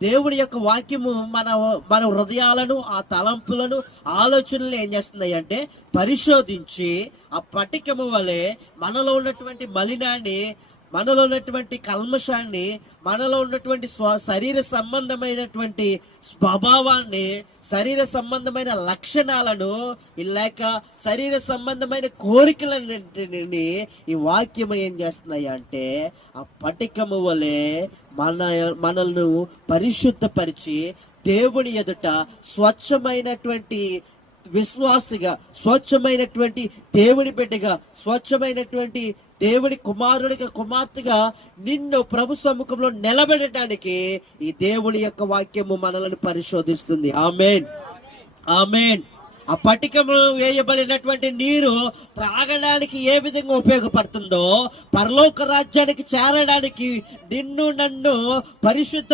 దేవుడి యొక్క వాక్యము మన హృదయాలను, ఆ తలంపులను, ఆలోచనలు ఏం చేస్తున్నాయి అంటే పరిశోధించి ఆ పటికము వలె మనలో ఉన్నటువంటి మలినాన్ని, మనలో ఉన్నటువంటి కల్మషాన్ని, మనలో ఉన్నటువంటి శరీర సంబంధమైనటువంటి స్వభావాన్ని, శరీర సంబంధమైన లక్షణాలను, లేక శరీర సంబంధమైన కోరికలన్నింటినీ ఈ వాక్యం ఏం చేస్తున్నాయి అంటే ఆ పటికము వలె మనల్ని పరిశుద్ధపరిచి దేవుని ఎదుట స్వచ్ఛమైనటువంటి విశ్వాసిగా, స్వచ్ఛమైనటువంటి దేవుని బిడ్డగా, స్వచ్ఛమైనటువంటి దేవుని కుమారుడిగా, కుమార్తెగా నిన్ను ప్రభు సముఖంలో నిలబెట్టడానికి ఈ దేవుని యొక్క వాక్యము మనల్ని పరిశోధిస్తుంది. ఆమేన్, ఆమేన్. ఆ పటికము వేయబడినటువంటి నీరు త్రాగడానికి ఏ విధంగా ఉపయోగపడుతుందో, పరలోక రాజ్యానికి చేరడానికి నిన్ను నన్ను పరిశుద్ధ